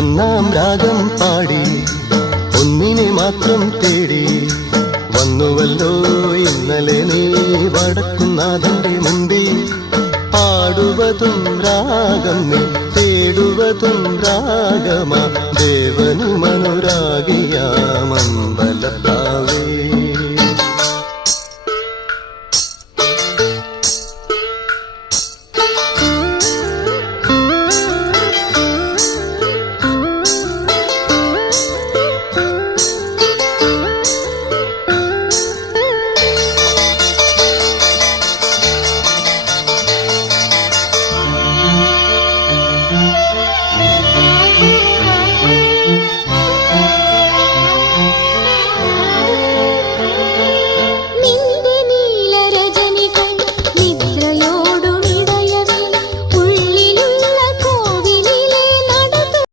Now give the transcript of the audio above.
ഒന്നാം രാഗം പാടി ഒന്നിനെ മാത്രം തേടി വന്നുവല്ലോ ഇന്നലെ നീ വടക്കുന്നാഥന്റെ മുമ്പിൽ. പാടുവതും രാഗം നീ തേടുവതും രാഗമാ ദേവനുമനുരാഗിയാമമ്പലപ്രാവേ.